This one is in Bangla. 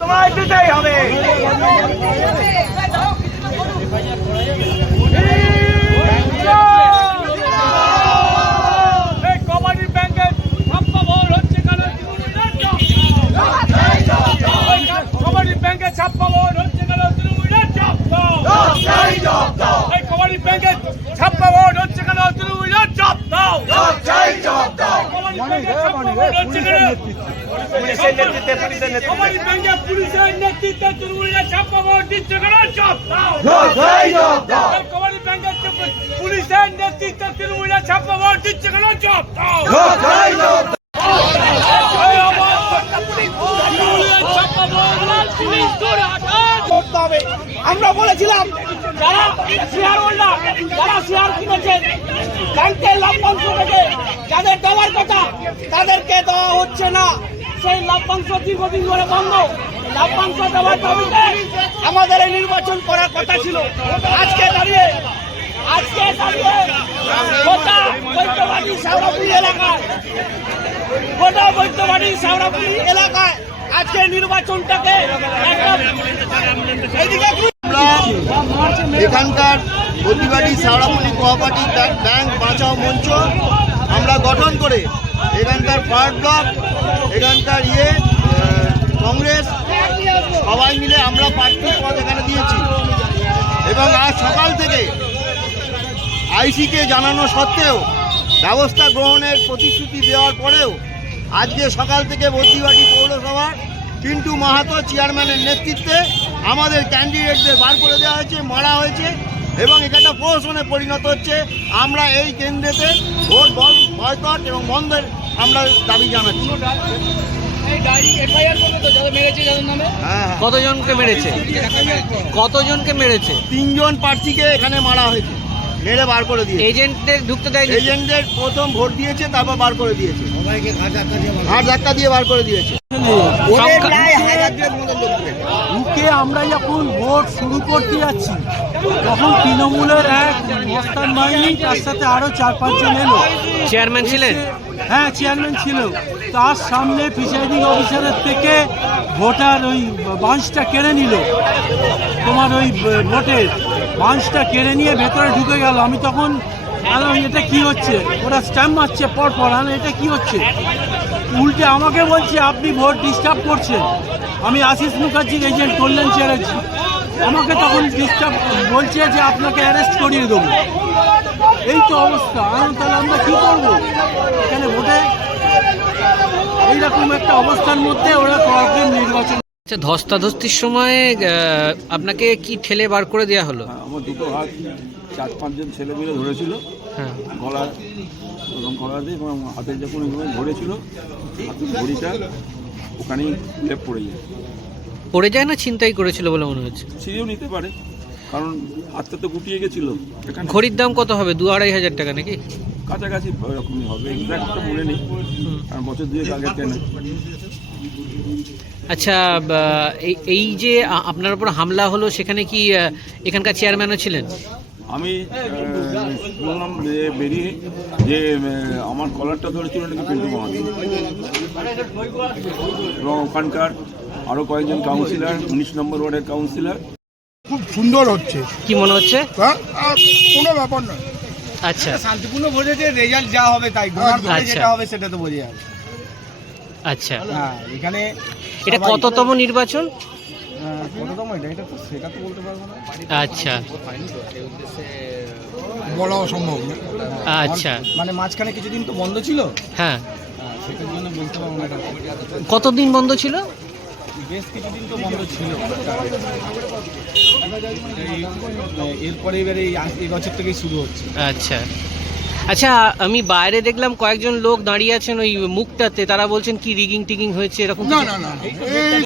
তোমায় দিতেই হবে এই কমান্ডি ব্যাংকের ছাপ্পা ভোট হচ্ছে কেন কমান্ডি ব্যাংকের ছাপ্পা ভোট হচ্ছে কেন তৃণমূলের জব দাও এই কমান্ডি ব্যাংকের ছাপ্পা ভোট হচ্ছে কেন তৃণমূলের জব দাও কমান্ডি ব্যাংকের ছাপ্পা ভোট হচ্ছে কেন পুলিশের নেতৃত্বে। পুলিশের নেতৃত্বে পুলিশের নেতৃত্বে। তৃণমূলের ছাপ্পা ভোট দিচ্ছে কেন? জব দাও। এই কমান্ডি ব্যাংকের পুলিশের নেতৃত্বে তৃণমূলের ছাপ্পা ভোট দিচ্ছে কেন? জব দাও। এই আমার তৃণমূলের ছাপ্পা ভোট পুলিশ ধরে হাঁটান করতে হবে। আমরা বলেছিলাম যারা শেয়ার হোল্ডার যারা শেয়ার কিনেছেন ব্যাংকের লভ্যাংশ থেকে যাদের দেওয়ার কথা, তাদেরকে দেওয়া হচ্ছে না। সেই লভ্যাংশ দীর্ঘদিন ধরে বন্ধ। লভ্যাংশ দেওয়ার দাবিতে আমাদের এই নির্বাচন করার কথা ছিল। আজকে দাঁড়িয়ে আজকে দাঁড়িয়ে গোটা বৈদ্যবাড়ি শাওরাপুরি এলাকায়, গোটা বৈদ্যবাড়ি শাওরাপুরি এলাকায় আজকে নির্বাচনটাকে একটা এইদিকে এখানকার প্রতিবাদী সারামণি কোঅপারেটিভ ব্যাংক বাঁচাও মঞ্চ, আমরা গঠন করে এখানকার পার্ট ব্লক, এখানকার ইয়ে কংগ্রেস, সবাই মিলে আমরা প্রার্থী পদ এখানে দিয়েছি। এবং আজ সকাল থেকে আইসিকে জানানো সত্ত্বেও, ব্যবস্থা গ্রহণের প্রতিশ্রুতি দেওয়ার পরেও আজকে সকাল থেকে বদ্রিবাটি পৌরসভার পিন্টু মাহাতো চেয়ারম্যানের নেতৃত্বে আমাদের ক্যান্ডিডেটদের বার করে দেওয়া হয়েছে মারা হয়েছে এবং এখানটা প্রহসনে পরিণত হচ্ছে। আমরা এই কেন্দ্রেতে ভোট বল বয়কট এবং বন্ধের আমরা দাবি জানাচ্ছি। হ্যাঁ হ্যাঁ। কতজনকে মেরেছে? কতজনকে মেরেছে? তিনজন প্রার্থীকে এখানে মারা হয়েছে। মেরে বার করে দিয়েছে। এজেন্টদের ঢুকতে দেয়নি? এজেন্টদের প্রথম ভোট দিয়েছে তারপর বার করে দিয়েছে। ঘাট ধাক্কা দিয়ে বার করে দিয়েছে। ঢুকে আমরা যখন ভোট শুরু করতে যাচ্ছি তখন তৃণমূলের এক মস্তান বাহিনী তার সাথে আরও চার পাঁচজন এলো। চেয়ারম্যান ছিলেন? হ্যাঁ চেয়ারম্যান ছিল। তার সামনে প্রিসাইডিং অফিসারের থেকে ভোটার ওই বাঁশটা কেড়ে নিল। তোমার ওই ভোটের বাঁশটা কেড়ে নিয়ে ভেতরে ঢুকে গেল। আমি তখন আরে এটা কি হচ্ছে? ওরা স্ট্যাম্প মারছে পর পর এটা কি হচ্ছে? উল্টে আমাকে বলছে আপনি ভোট ডিস্টার্ব করছেন। আমি আশিস মুখার্জির এজেন্ট কল্যাণ চ্যাটার্জি। আমাকে তখন ডিস্টার্ব বলছে যে আপনাকে অ্যারেস্ট করিয়ে দেবো। এই তো অবস্থা। আমি তাহলে আমরা কী করব? এখানে ভোটে এইরকম একটা অবস্থার মধ্যে ওরা কয়েকদিন নির্বাচন আচ্ছা ধস্তাধস্তির সময় আপনাকে কি ঠেলে বার করে দেওয়া হলো? আমার দুটো হাত। চার পাঁচজন ছেলে মিলে ধরেছিল। হ্যাঁ। গলা ওরকম গলা দিয়ে এবং হাতের যখন এভাবে ধরেছিল ঘড়িটা ওখানেই লেপ পড়ে যায়। পড়ে যায় না ছিনতাই করেছিল বলে মনে হচ্ছে? ছিঁড়েও নিতে পারে কারণ হাতটা তো গুটিয়ে গেছিল। ঘড়ির দাম কত হবে? দু আড়াই হাজার টাকা নাকি? কাছাকাছি ওরকমই হবে এক্সাক্টটা মনে নেই কারণ বছর দুয়েক আগে কেনা? আচ্ছা এই- এই যে আপনার উপর হামলা হলো সেখানে কি এখানকার চেয়ারম্যানও ছিলেন? আমি শুনলাম যে বেরিয়ে যে আমার কলারটা ধরেছিল নাকি পিন্টু মাহাতো এবং ওখানকার আরও কয়েকজন কাউন্সিলর উনিশ নম্বর ওয়ার্ডের কাউন্সিলর খুব সুন্দর হচ্ছে। কি মনে হচ্ছে? হ্যাঁ? আর কোনো ব্যাপার নয়। আচ্ছা। শান্তিপূর্ণ ভোটে রেজাল্ট যা হবে তাই আচ্ছা। যেটা হবে সেটা তো বোঝা যাবে আচ্ছা। হ্যাঁ এখানে এটা কততম নির্বাচন? কততম এটা এটা তো সেটা তো বলতে পারব না। আচ্ছা। বলা অসম্ভব আচ্ছা মানে মাঝখানে কিছুদিন তো বন্ধ ছিল? হ্যাঁ। সেটার জন্য বলতে পারব না কতদিন বন্ধ ছিল? বেশ কিছুদিন তো বন্ধ ছিল। এরপরে এবারে এই বছর থেকেই শুরু হচ্ছে। আচ্ছা। আচ্ছা আমি বাইরে দেখলাম কয়েকজন লোক দাঁড়িয়ে আছেন ওই মুখটাতে। তারা বলছেন কি রিগিং টিগিং হয়েছে এরকম না না না না। এই